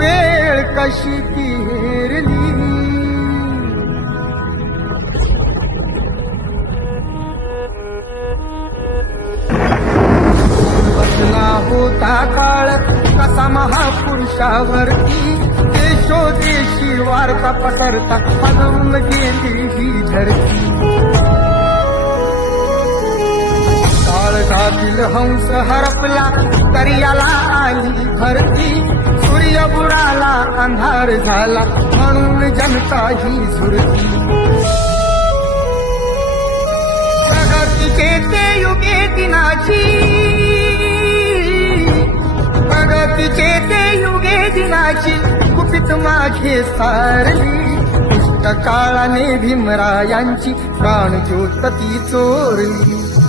वेळ कशी ती हेरली. बसला होता काळ कसा महापुरुषावरती, देशोदेशी वार्ता पसरता हलवून गेली ही धरती. काळजातील हंस हरपला दर्याला आली भरती, सूर्य बुडाला अंधार झाला म्हणून जनता ही झुरती. प्रगतीचे ते युगे दिनाची, प्रगतीचे ते युगे दिनाची गुपित माझे सारली. दुष्ट काळाने भीमरायांची प्राणज्योत ती चोरली.